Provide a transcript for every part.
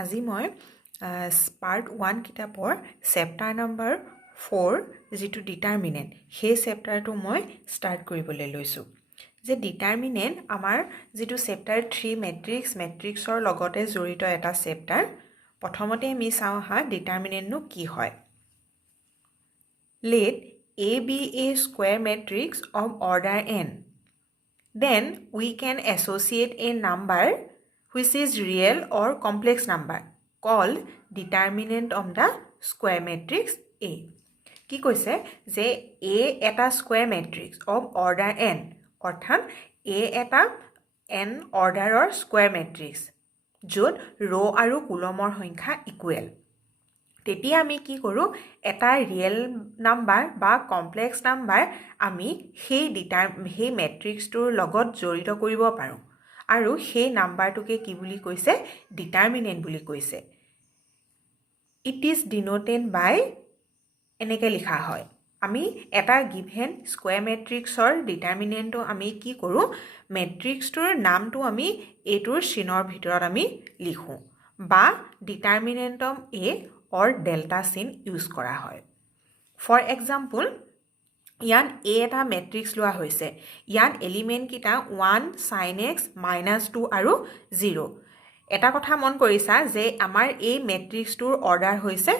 আজি মই পাৰ্ট 1 কিতাপৰ চেপ্টাৰ নম্বৰ 4 যিটো ডিটাৰমিনেণ্ট সেই চেপ্টাৰটো মই ষ্টাৰ্ট কৰিবলৈ লৈছোঁ যে ডিটাৰমিনেণ্ট আমাৰ যিটো চেপ্টাৰ 3 মেট্ৰিক্সৰ লগতে জড়িত এটা চেপ্টাৰ প্ৰথমতে আমি চাওঁ হা ডিটাৰমিনেণ্টনো কি হয় let A be a square matrix of order n then we can associate a number which is real or complex number called determinant of the square matrix A. কি কৈছে যে A এটা square matrix of order n অৰ্থাৎ A এটা n অৰ্ডাৰৰ square matrix য'ত ৰ আৰু কলমৰ সংখ্যা ইকুৱেল তেতিয়া আমি কি কৰোঁ এটা ৰিয়েল নাম্বাৰ বা কমপ্লেক্স নাম্বাৰ আমি সেই মেট্ৰিক্সটোৰ লগত জড়িত কৰিব পাৰোঁ আৰু সেই নাম্বাৰটোকে কি বুলি কৈছে ডিটাৰমিনেণ্ট বুলি কৈছে ইট ইজ ডিনোটেড বাই এনেকৈ লিখা হয় আমি এটা গিভেন স্কুৱেৰ মেট্ৰিক্সৰ ডিটাৰমিনেণ্টটো আমি কি কৰোঁ মেট্ৰিক্সটোৰ নামটো আমি এইটোৰ চিনৰ ভিতৰত আমি লিখোঁ বা determinant of A or delta চিন ইউজ কৰা হয় ফৰ এক্সাম্পল ইয়াত এ এটা মেট্ৰিক্স লোৱা হৈছে ইয়াত এলিমেণ্ট কিটা 1 sin x -2 আৰু 0 এটা কথা মন কৰিছা যে আমাৰ এই মেট্ৰিক্সটোৰ অৰ্ডাৰ হৈছে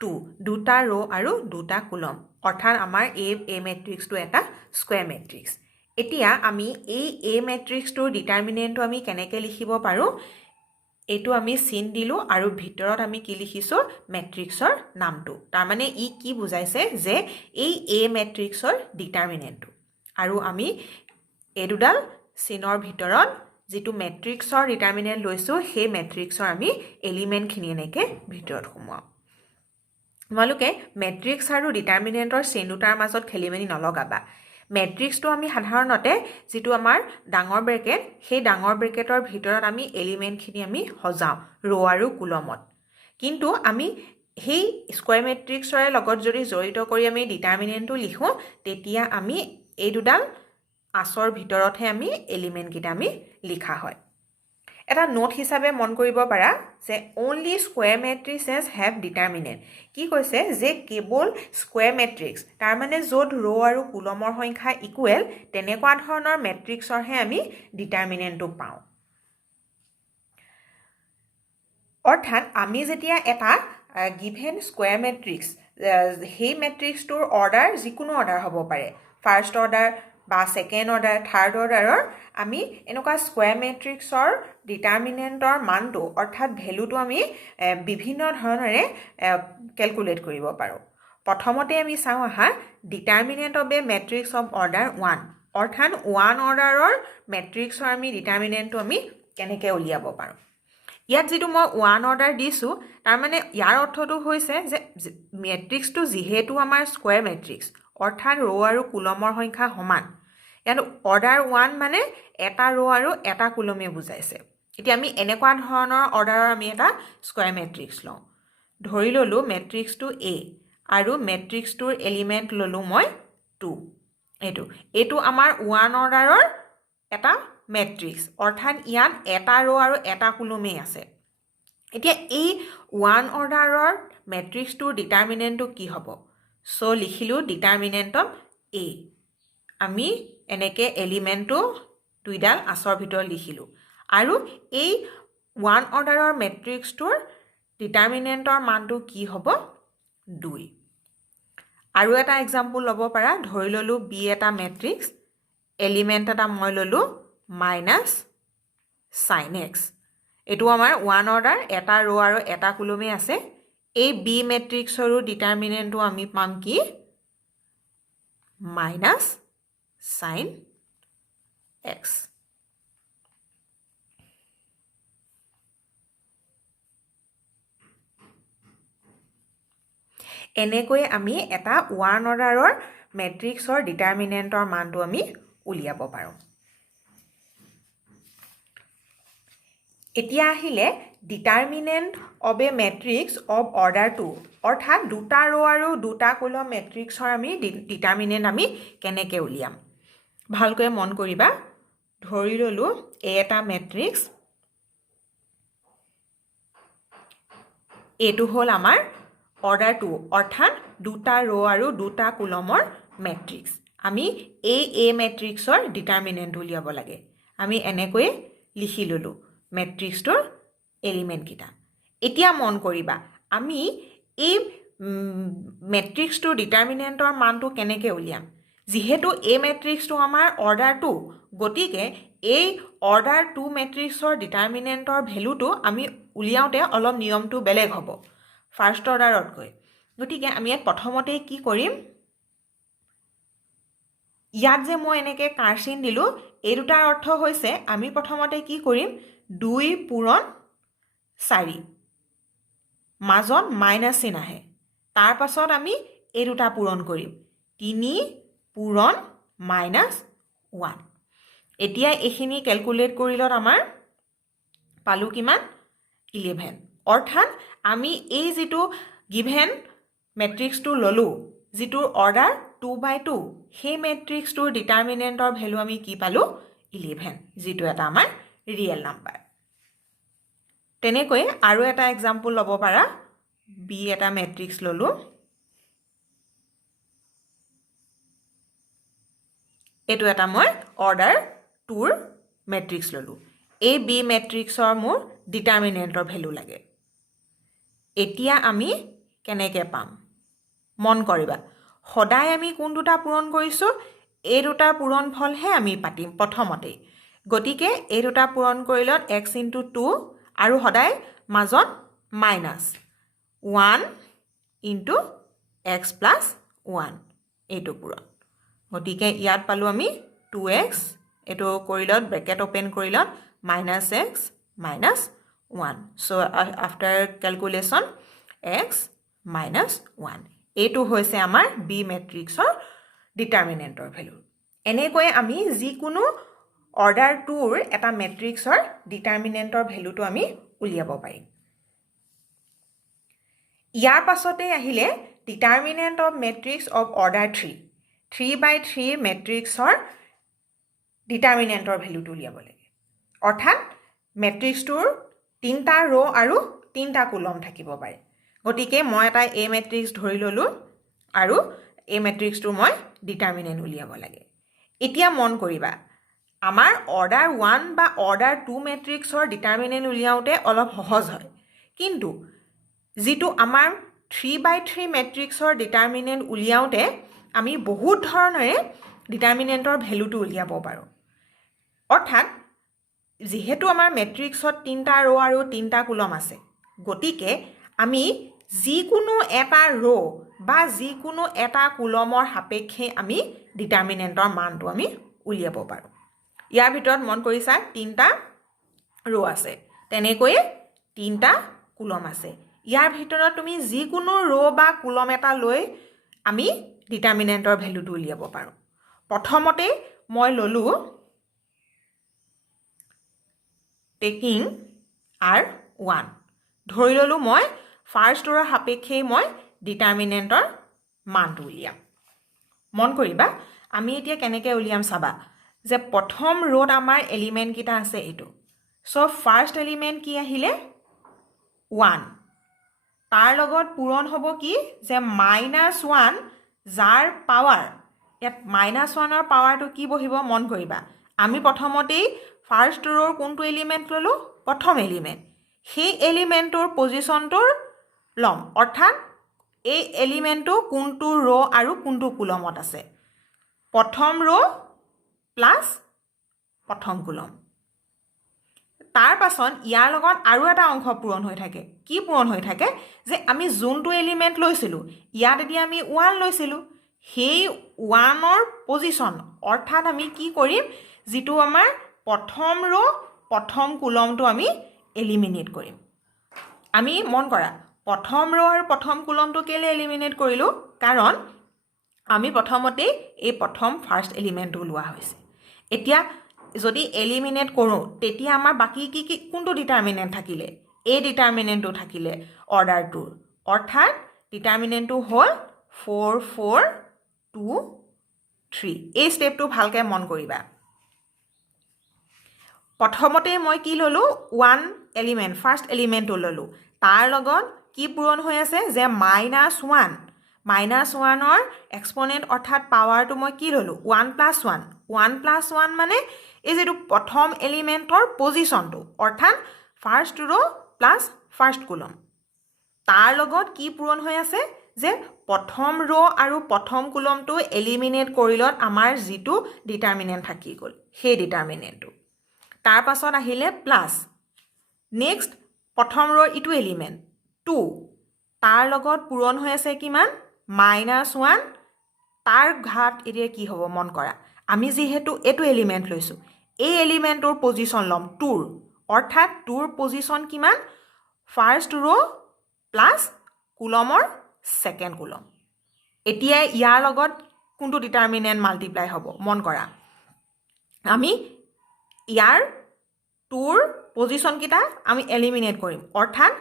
2 দুটা ৰ আৰু দুটা কলম অৰ্থাৎ আমাৰ এই মেট্ৰিক্সটো এটা স্কুৱেৰ মেট্ৰিক্স এতিয়া আমি এই মেট্ৰিক্সটোৰ ডিটাৰমিনেণ্টটো আমি কেনেকৈ লিখিব পাৰোঁ এইটো আমি চিন দিলোঁ আৰু ভিতৰত আমি কি লিখিছোঁ মেট্ৰিক্সৰ নামটো তাৰমানে ই কি বুজাইছে যে এই এ মেট্ৰিক্সৰ ডিটাৰমিনেণ্টটো আৰু আমি এই দুডাল চিনৰ ভিতৰত যিটো মেট্ৰিক্সৰ ডিটাৰমিনেণ্ট লৈছোঁ সেই মেট্ৰিক্সৰ আমি এলিমেণ্টখিনি এনেকৈ ভিতৰত সোমোৱাওঁ তোমালোকে মেট্ৰিক্স আৰু ডিটাৰমিনেণ্টৰ চিন দুটাৰ মাজত খেলিমেলি নলগাবা মেট্ৰিক্সটো আমি সাধাৰণতে যিটো আমাৰ ডাঙৰ ব্ৰেকেট সেই ডাঙৰ ব্ৰেকেটৰ ভিতৰত আমি এলিমেণ্টখিনি আমি সজাওঁ ৰ আৰু কলমত কিন্তু আমি সেই স্কুৱেৰ মেট্ৰিক্সৰে লগত যদি জড়িত কৰি আমি ডিটাৰমিনেণ্টটো লিখোঁ তেতিয়া আমি এই দুডাল আচৰ ভিতৰতহে আমি এলিমেণ্টকেইটা আমি লিখা হয় এটা নোট হিচাপে মন কৰিব পাৰা যে only square matrices have determinant কি কৈছে যে কেৱল স্কুৱেৰ মেট্ৰিক্স তাৰ মানে য'ত ৰ আৰু কলমৰ সংখ্যা ইকুৱেল তেনেকুৱা ধৰণৰ মেট্ৰিক্সৰহে আমি ডিটাৰমিনেণ্টটো পাওঁ অৰ্থাৎ আমি যেতিয়া এটা গিভেন স্কুৱেৰ মেট্ৰিক্স সেই মেট্ৰিক্সটোৰ অৰ্ডাৰ যিকোনো অৰ্ডাৰ হ'ব পাৰে ফাৰ্ষ্ট অৰ্ডাৰ বা ছেকেণ্ড অৰ্ডাৰ থাৰ্ড অৰ্ডাৰৰ আমি এনেকুৱা স্কুৱেৰ মেট্ৰিক্সৰ ডিটাৰমিনেণ্টৰ মানটো অৰ্থাৎ ভেলুটো আমি বিভিন্ন ধৰণেৰে কেলকুলেট কৰিব পাৰোঁ প্ৰথমতে আমি চাওঁ আহা determinant of A matrix of order 1 অৰ্থাৎ 1 অৰ্ডাৰৰ মেট্ৰিক্সৰ আমি ডিটাৰমিনেণ্টটো আমি কেনেকৈ উলিয়াব পাৰোঁ ইয়াত যিটো মই 1 অৰ্ডাৰ দিছোঁ তাৰমানে ইয়াৰ অৰ্থটো হৈছে যে মেট্ৰিক্সটো যিহেতু আমাৰ স্কুৱেৰ মেট্ৰিক্স অৰ্থাৎ ৰ আৰু কলমৰ সংখ্যা সমান ইয়াত অৰ্ডাৰ 1 মানে এটা ৰ আৰু এটা কলমে বুজাইছে এতিয়া আমি এনেকুৱা ধৰণৰ অৰ্ডাৰৰ আমি এটা স্কুৱেৰ মেট্ৰিক্স লওঁ ধৰি ল'লোঁ মেট্ৰিক্সটো এ আৰু মেট্ৰিক্সটোৰ এলিমেণ্ট ল'লোঁ মই 2 এইটো আমাৰ 1 অৰ্ডাৰৰ এটা মেট্ৰিক্স অৰ্থাৎ ইয়াত এটা ৰ আৰু এটা কলমেই আছে এতিয়া এই 1 অৰ্ডাৰৰ মেট্ৰিক্সটোৰ ডিটাৰমিনেণ্টটো কি হ'ব সো লিখিলোঁ ডিটাৰমিনেণ্ট অফ এ আমি এনেকৈ এলিমেণ্টটো দুইডাল আচৰ ভিতৰত লিখিলোঁ আৰু এই 1 অৰ্ডাৰৰ মেট্ৰিক্সটোৰ ডিটাৰমিনেণ্টৰ মানটো কি হ'ব 2 আৰু এটা এক্সাম্পল ল'ব পাৰা ধৰি ল'লোঁ বি এটা মেট্ৰিক্স এলিমেণ্ট এটা মই ল'লোঁ -sin x এইটো আমাৰ 1 অৰ্ডাৰ এটা ৰ আৰু এটা কলমে আছে এই বি মেট্ৰিক্সৰো ডিটাৰমিনেণ্টটো আমি পাম কি -sin x এনেকৈ আমি এটা 1 অৰ্ডাৰৰ মেট্ৰিক্সৰ ডিটাৰমিনেণ্টৰ মানটো আমি উলিয়াব পাৰোঁ এতিয়া আহিলে determinant of A matrix of order 2 অৰ্থাৎ দুটা ৰ আৰু দুটা কলম মেট্ৰিক্সৰ আমি ডিটাৰমিনেণ্ট আমি কেনেকৈ উলিয়াম ভালকৈ মন কৰিবা ধৰি ল'লোঁ এ এটা মেট্ৰিক্স এইটো হ'ল আমাৰ অৰ্ডাৰ 2 অৰ্থাৎ দুটা ৰ' আৰু দুটা কলমৰ মেট্ৰিক্স আমি এই মেট্ৰিক্সৰ ডিটাৰমিনেণ্ট উলিয়াব লাগে আমি এনেকৈ লিখি ললো মেট্ৰিক্সটোৰ এলিমেণ্ট কিটা এতিয়া মন কৰিবা আমি এই মেট্ৰিক্সটোৰ ডিটাৰমিনেণ্টৰ মানটো কেনেকৈ উলিয়াম যিহেতু এই মেট্ৰিক্সটো আমাৰ অৰ্ডাৰ 2 গতিকে এই অৰ্ডাৰ 2 মেট্ৰিক্সৰ ডিটাৰমিনেণ্টৰ ভেলুটো আমি উলিয়াওঁতে অলপ নিয়মটো বেলেগ হ'ব ফাৰ্ষ্ট অৰ্ডাৰতকৈ গতিকে আমি ইয়াত প্ৰথমতে কি কৰিম ইয়াত যে মই এনেকৈ কাৰ্চিন দিলোঁ এই দুটাৰ অৰ্থ হৈছে আমি প্ৰথমতে কি কৰিম 2 পূৰণ 4 মাজত মাইনাছ চিন আহে তাৰ পাছত আমি এই দুটা পূৰণ কৰিম 3 পূৰণ মাইনাছ 1 এতিয়া এইখিনি ক্যালকুলেট কৰিলত আমাৰ পালো কিমান 11 অৰ্থাৎ আমি এই যেটো গিভেন মেট্ৰিক্সটো ললো যেটোৰ অৰ্ডাৰ 2/2 সেই মেট্ৰিক্সটোৰ ডিটাৰমিনেণ্টৰ ভ্যালু আমি কি পালো 11 যেটো এটা আমাৰ ৰিয়েল নাম্বাৰ তেনেকৈ আৰু এটা এক্সাম্পল ল'ব পাৰা বি এটা মেট্ৰিক্স ললো এটো এটা মই অৰ্ডাৰ 2ৰ মেট্ৰিক্স ললো এই বি মেট্ৰিক্সৰ মোৰ ডিটাৰমিনেণ্টৰ ভ্যালু লাগে এতিয়া আমি কেনেকৈ পাম মন কৰিবা সদায় আমি কোন দুটা পূৰণ কৰিছো এই দুটা পূৰণ ফলহে আমি পাতিম প্ৰথমতে গতিকে এই দুটা পূৰণ কৰিলত x * 2 আৰু সদায় মাজত মাইনাছ 1 * x + 1 এইটো পূৰণ গতিকে ইয়াত পালো আমি 2x এটো কৰিলত bracket open কৰিলত -x - 1 so after calculation x - 1 এইটো হৈছে আমাৰ বি মেট্ৰিক্সৰ ডিটাৰমিনেণ্টৰ ভ্যালু এনেকৈ আমি যিকোনো অৰ্ডাৰ 2ৰ এটা মেট্ৰিক্সৰ ডিটাৰমিনেণ্টৰ ভ্যালুটো আমি উলিয়াব পাৰিম ইয়াৰ পাছতে আহিলে determinant of matrix of order 3/3 মেট্ৰিক্সৰ ডিটাৰমিনেণ্টৰ ভ্যালুটো উলিয়াব লাগে অৰ্থাৎ মেট্ৰিক্সটোৰ 3টা ৰ' আৰু 3টা কলম থাকিব পাৰে গতিকে মই এটা এ মেট্ৰিক্স ধৰি ললো আৰু এই মেট্ৰিক্সটোৰ মই ডিটাৰমিনেণ্ট উলিয়াব লাগে এতিয়া মন কৰিবা আমাৰ অৰ্ডাৰ 1 বা অৰ্ডাৰ 2 মেট্ৰিক্সৰ ডিটাৰমিনেণ্ট উলিয়াওতে অলপ সহজ হয় কিন্তু যেটো আমাৰ 3/3 মেট্ৰিক্সৰ ডিটাৰমিনেণ্ট উলিয়াওতে আমি বহুত ধৰণেৰে ডিটাৰমিনেণ্টৰ ভ্যালুটো উলিয়াব পাৰো অৰ্থাৎ যেহেতু আমাৰ মেট্ৰিক্সত 3টা ৰ' আৰু 3টা কলম আছে গতিকে আমি যিকোনো এটা ৰ' বা যিকোনো এটা কলমৰ সাপেক্ষে আমি ডিটাৰমিনেণ্টৰ মানটো আমি উলিয়াব পাৰো ইয়াৰ ভিতৰত মন কৰিছা 3টা ৰ' আছে তেনেকৈ 3টা কলম আছে ইয়াৰ ভিতৰত তুমি যিকোনো ৰ' বা কলম এটা লৈ আমি ডিটাৰমিনেণ্টৰ ভ্যালুটো উলিয়াব পাৰো প্ৰথমতে মই ললো টেকিং r1 ধৰি ললো মই ফাৰ্ষ্ট ৰৰ সাপেক্ষে মই ডিটাৰমিনেণ্টৰ মানটো উলিয়াম মন কৰিবা আমি এতিয়া কেনেকৈ উলিয়াম চাবা যে প্ৰথম ৰত আমাৰ এলিমেণ্ট কিটা আছে এটো সো ফাৰ্ষ্ট এলিমেণ্ট কি আহিলে 1 তাৰ লগত পূৰণ হ'ব কি যে -1 যাৰ পাৱাৰ ইয়াত -1ৰ পাৱাৰটো কি বহিব মন কৰিবা আমি প্ৰথমতেই ফাৰ্ষ্ট ৰৰ কোনটো এলিমেণ্ট ললো প্ৰথম এলিমেণ্ট সেই এলিমেণ্টৰ পজিশনটোৰ লম অৰ্থাৎ এই এলিমেণ্টটো কোনটো ৰ' আৰু কোনটো কলমত আছে প্ৰথম ৰ' প্লাস প্ৰথম কলম তাৰ পাছত ইয়াৰ লগত আৰু এটা অংশ পূৰণ হৈ থাকে কি পূৰণ হৈ থাকে যে আমি যোনটো এলিমেণ্ট লৈছিলো ইয়াত এতিয়া আমি 1 লৈছিলো সেই 1ৰ পজিশন অৰ্থাৎ আমি কি কৰিম যেটো আমাৰ প্ৰথম ৰ' প্ৰথম কলমটো আমি এলিমিনেট কৰিম আমি মন কৰা প্ৰথম ৰ' আৰু প্ৰথম কলমটো কেলে এলিমিনেট কৰিলো কাৰণ আমি প্ৰথমতে এই প্ৰথম ফাৰ্ষ্ট এলিমেণ্টটো লোৱা হৈছে এতিয়া যদি এলিমিনেট কৰো তেতিয়া আমাৰ বাকি কি কোনটো ডিটাৰমিনেণ্ট থাকিলে এই ডিটাৰমিনেণ্টটো থাকিলে অৰ্ডাৰ 2 অৰ্থাৎ ডিটাৰমিনেণ্টটো হ'ল 4 4 2 3 এই ষ্টেপটো ভালকে মন কৰিবা প্ৰথমতে মই কি ললো 1 এলিমেণ্ট ফাৰ্ষ্ট এলিমেণ্টটো ললো তাৰ লগত কি পূৰণ হৈ আছে যে -1 -1ৰ এক্সপনেণ্ট অৰ্থাৎ পাৱাৰটো মই কি ল'লোঁ 1 + 1 1 + 1 মানে এই যেটো প্ৰথম এলিমেণ্টৰ পজিশ্যনটো অৰ্থাৎ ফাৰ্ষ্ট ৰ প্লাছ ফাৰ্ষ্ট কুলম তাৰ লগত কি পূৰণ হৈ আছে যে প্ৰথম ৰ আৰু প্ৰথম কুলমটো এলিমিনেট কৰিলত আমাৰ যিটো ডিটাৰমিনেণ্ট থাকি গ'ল সেই ডিটাৰমিনেণ্টটো তাৰ পাছত আহিলে প্লাছ নেক্সট প্ৰথম ৰ ইটো এলিমেণ্ট 2 তাৰ লগত পূৰণ হৈ আছে কিমান -1 তাৰ ঘাত এতিয়া কি হ'ব মন কৰা আমি যিহেতু এটো এলিমেণ্ট লৈছোঁ এই এলিমেণ্টৰ পজিশ্যন ল'ম 2 অৰ্থাৎ 2ৰ পজিশ্যন কিমান ফাৰ্ষ্ট ৰ প্লাছ কুলমৰ সেকেন্ড কুলম এতিয়া ইয়াৰ লগত কোনটো ডিটাৰমিনেণ্ট মাল্টিপ্লাই হ'ব মন কৰা আমি ইয়াৰ 2ৰ পজিশ্যন কিটা আমি এলিমিনেট কৰিম অৰ্থাৎ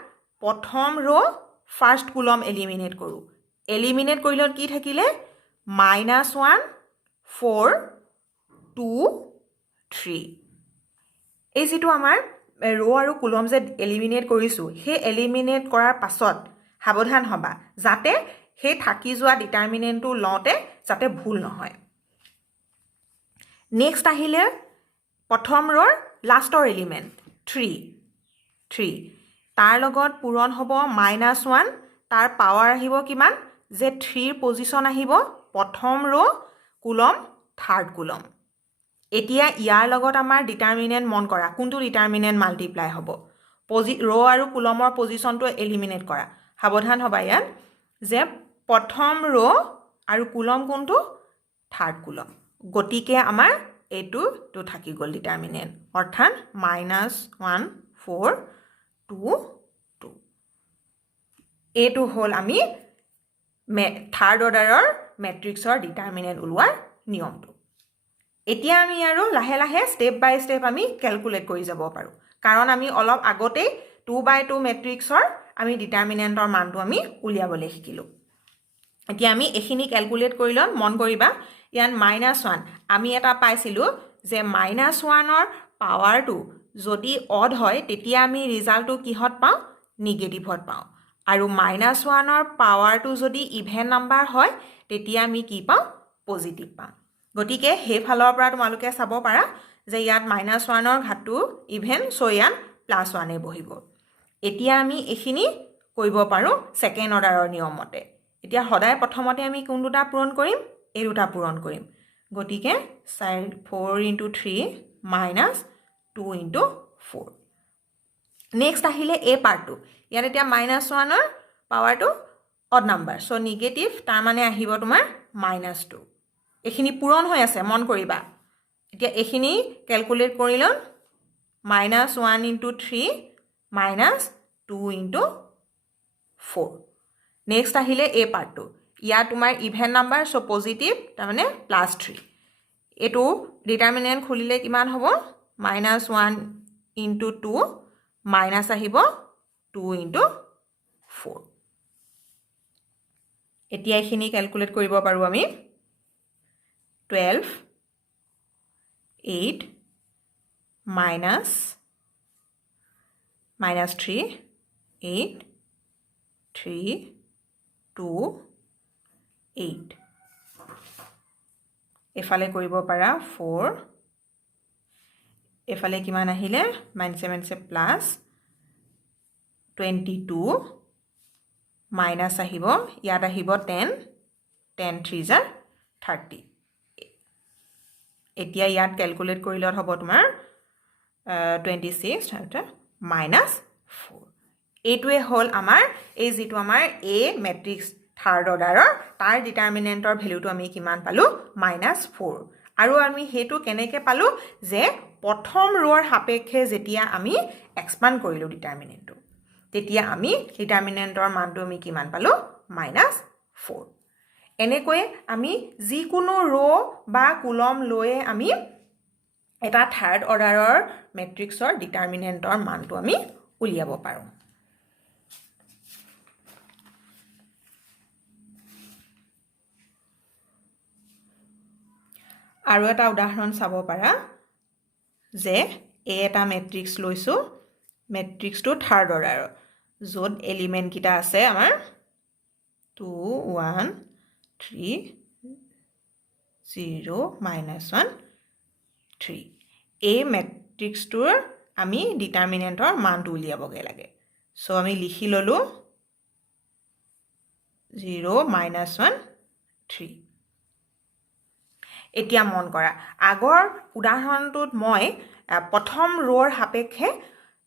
প্ৰথম ৰ ফাৰ্ষ্ট কুলম এলিমিনেট কৰোঁ এলিমিনেট কৰিলত কি থাকিলে -1 4 2 3 এই যেটো আমাৰ ৰ আৰু কুলম যে এলিমিনেট কৰিছোঁ সেই এলিমিনেট কৰাৰ পাছত সাৱধান হবা যাতে সেই থাকি যোৱা ডিটাৰমিনেণ্টটো লওঁতে যাতে ভুল নহয় নেক্সট আহিলে প্ৰথম ৰৰ লাষ্টৰ এলিমেণ্ট 3 তাৰ লগত পূৰণ হ'ব -1 তাৰ পাৱাৰ আহিব কিমান যে 3ৰ পজিশ্যন আহিব প্ৰথম ৰ কুলম থাৰ্ড কুলম এতিয়া ইয়াৰ লগত আমাৰ ডিটাৰমিনেণ্ট মন কৰা কোনটো ডিটাৰমিনেণ্ট মাল্টিপ্লাই হ'ব ৰ আৰু কুলমৰ পজিশ্যনটো এলিমিনেট কৰা সাৱধান হবা ইয়াত যে প্ৰথম ৰ আৰু কুলম কোনটো থাৰ্ড কুলম গতিকে আমাৰ এইটো থাকি গ'ল ডিটাৰমিনেণ্ট অৰ্থাৎ -1 4 2 2 এইটো হ'ল আমি থাৰ্ড অৰ্ডাৰৰ মেট্ৰিক্সৰ ডিটাৰমিনেণ্ট ওলোৱাৰ নিয়মটো এতিয়া আমি আৰু লাহে লাহে ষ্টেপ বাই ষ্টেপ আমি ক্যালকুলেট কৰি যাব পাৰোঁ কাৰণ আমি অলপ আগতে 2/2 মেট্ৰিক্সৰ আমি ডিটাৰমিনেণ্টৰ মানটো আমি উলিয়াবলৈ শিকিলোঁ এতিয়া আমি এখিনি ক্যালকুলেট কৰি লম মন কৰিবা ইয়াত -1 আমি এটা পাইছিলোঁ যে -1ৰ পাৱাৰটো যদি অড হয় তেতিয়া আমি ৰিজাল্টটো কিহত পাওঁ নিগেটিভত পাওঁ আৰু -1ৰ পাৱাৰটো যদি ইভেন নাম্বাৰ হয় তেতিয়া আমি কি পাওঁ পজিটিভ পাওঁ গতিকে সেই ফালৰ পৰা তোমালোকে চাব পাৰা যে ইয়াত -1ৰ ঘাতটো ইভেন সো ইয়াত +1 বহিব এতিয়া আমি এখিনি কৰিব পাৰোঁ সেকেন্ড অৰ্ডাৰৰ নিয়ম মতে এতিয়া সদায় প্ৰথমতে আমি কোন দুটা পূৰণ কৰিম এই দুটা পূৰণ কৰিম গতিকে 4 * 3 -2 * 4 নেক্সট আহিলে এই পাৰ্টটো ইয়াত এতিয়া -1ৰ পাৱাৰটো অড নাম্বাৰ সো নিগেটিভ তাৰ মানে আহিব তোমাৰ -2 এখিনি পূৰণ হৈ আছে মন কৰিবা এতিয়া এখিনি ক্যালকুলেট কৰি লম -1 * 3 -2 * 4 নেক্সট আহিলে এই পাৰ্টটো ইয়াত তোমাৰ ইভেন নাম্বাৰ সো পজিটিভ তাৰ মানে +3 এটো ডিটাৰমিনেণ্ট খুলিলে কিমান হ'ব -1 * 2 মাইনাস আহিব 2 * 4 এতিয়া এখিনি ক্যালকুলেট কৰিব পাৰো আমি 12 8 -3 8 3 2 8 এফালে কৰিব পাৰা 4 এফালে কিমান আহিলে -7 প্লাস 22 মাইনাস আহিব ইয়াত আহিব 10 10 3 * 30 এতিয়া ইয়াত ক্যালকুলেট কৰিলত হ'ব তোমাৰ 26 -4 এইটোৱে হ'ল আমাৰ এই যেটো আমাৰ এ মেট্ৰিক্স থাৰ্ড অৰ্ডাৰৰ তাৰ ডিটাৰমিনেণ্টৰ ভ্যালুটো আমি কিমান পালো -4 আৰু আমি হেতু কেনেকৈ পালো যে প্ৰথম ৰৰ সাপেক্ষে যেতিয়া আমি এক্সপান্ড কৰিলো ডিটাৰমিনেণ্টটো তেতিয়া আমি ডিটাৰমিনেণ্টৰ মানটো আমি কিমান পালো -4 এনেকৈ আমি যিকোনো ৰ বা কুলম লৈ আমি এটা থাৰ্ড অৰ্ডাৰৰ মেট্ৰিক্সৰ ডিটাৰমিনেণ্টৰ মানটো আমি উলিয়াব পাৰোঁ আৰু এটা উদাহৰণ চাব পাৰা যে এটা মেট্ৰিক্স লৈছো মেট্ৰিক্সটো থাৰ্ড অৰ্ডাৰৰ য'ত এলিমেণ্ট কিটা আছে আমাৰ 2 1 3 0 -1 3 এই মেট্ৰিক্সটোৰ আমি ডিটাৰমিনেণ্টৰ মানটো উলিয়াবগে লাগে সো আমি লিখি ললো 0 -1 3 এতিয়া মন কৰা আগৰ উদাহৰণটোত মই প্ৰথম ৰৰ সাপেক্ষে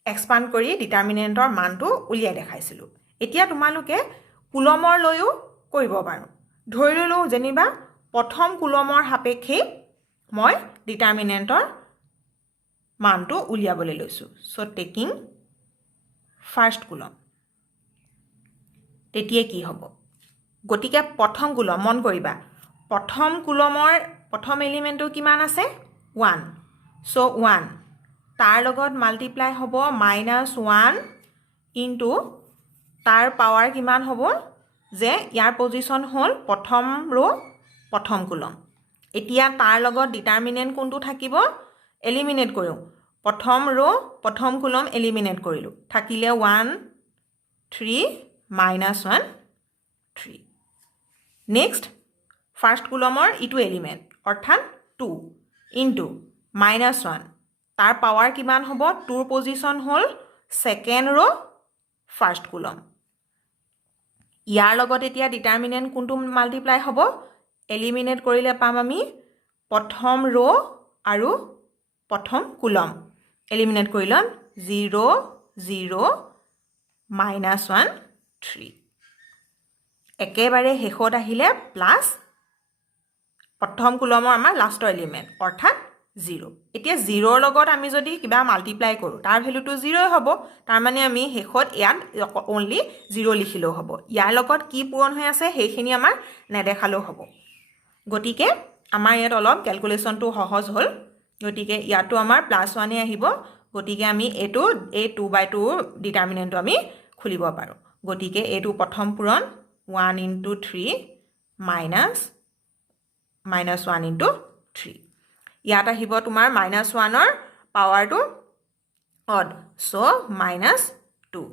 এক্সপান্ড কৰি ডিটাৰমিনেণ্টৰ মানটো উলিয়াই দেখাইছিলো এতিয়া তোমালোকে কুলমৰ লৈও কৰিব পাৰো ধৰি ললো যেনিবা প্ৰথম কুলমৰ সাপেক্ষে মই ডিটাৰমিনেণ্টৰ মানটো উলিয়াবলৈ লৈছো সো টেকিং ফাৰ্স্ট কুলম তেতিয়া কি হ'ব গতিকে প্ৰথম কুলম মন কৰিবা প্ৰথম কুলমৰ প্ৰথম এলিমেণ্টটো কিমান আছে 1 সো 1 তাৰ লগত মাল্টিপ্লাই হ'ব -1 ইনটু তাৰ পাৱাৰ কিমান হ'ব যে ইয়াৰ পজিশন হ'ল প্ৰথম ৰ প্ৰথম কুলম এতিয়া তাৰ লগত ডিটাৰমিনেন্ট কোনটো থাকিব এলিমিনেট কৰিও প্ৰথম ৰ প্ৰথম কুলম এলিমিনেট কৰিলো থাকিলে 1 3 -1 3 নেক্সট ফাৰ্স্ট কুলমৰ ইটো এলিমেন্ট অৰ্থাৎ 2 ইনটু -1 তাৰ পাৱাৰ কিমান হ'ব 2 ৰ পজিশন হ'ল সেকেন্ড ৰ ফাৰ্স্ট কুলম ইয়াৰ লগত এতিয়া ডিটাৰমিনেন্ট কোনটো মাল্টিপ্লাই হ'ব এলিমিনেট কৰিলে পাম আমি প্ৰথম ৰ আৰু প্ৰথম কুলম এলিমিনেট কৰিলম 0 0 -1 3 একেবাৰে শেষত আহিলে প্লাস প্ৰথম কুলমৰ আমাৰ লাষ্টৰ এলিমেন্ট অৰ্থাৎ 0 এতিয়া 0 ৰ লগত আমি যদি কিবা মাল্টিপ্লাই কৰো তাৰ ভ্যালুটো 0 হ'ব তাৰ মানে আমি শেষত ইয়াত অনলি 0 লিখিলেও হ'ব ইয়াৰ লগত কি পূৰণ হৈ আছে সেইখিনি আমাৰ নেদেখালেও হ'ব গতিকে আমাৰ ইয়াত অলপ ক্যালকুলেশনটো সহজ হ'ল গতিকে ইয়াতো আমাৰ +1 এ আহিব গতিকে আমি এটো এই 2/2 ডিটাৰমিনেন্টটো আমি খুলিব পাৰো গতিকে এটো প্ৰথম পূৰণ 1 into 3 minus -1 into 3 ইয়াত আহিব তোমাৰ -1 ৰ পাৱাৰটো অড সো -2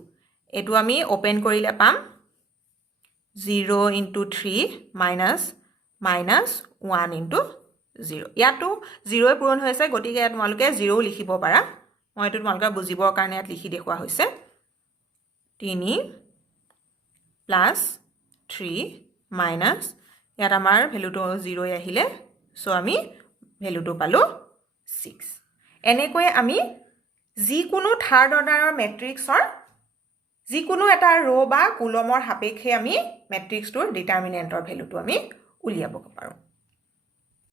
এটো আমি ওপেন কৰিলে পাম 0 into 3 minus -1 into 0 ইয়াতো 0 এ পূৰণ হৈছে গতিকে তোমালোকে 0 লিখিব পাৰা মই এটো তোমালোকে বুজিবৰ কাৰণে ইয়াত লিখি দেখুৱা হৈছে 3 plus 3 minus ইয়াত আমাৰ ভ্যালুটো 0 আহিলে সো আমি ভ্যালুটো পালো 6 এনেকৈ আমি যিকোনো থাৰ্ড অৰ্ডাৰৰ মেট্ৰিক্সৰ যিকোনো এটা ৰ বা কুলমৰ সাপেক্ষে আমি মেট্ৰিক্সটোৰ ডিটাৰমিনেন্টৰ ভ্যালুটো আমি উলিয়াব পাৰো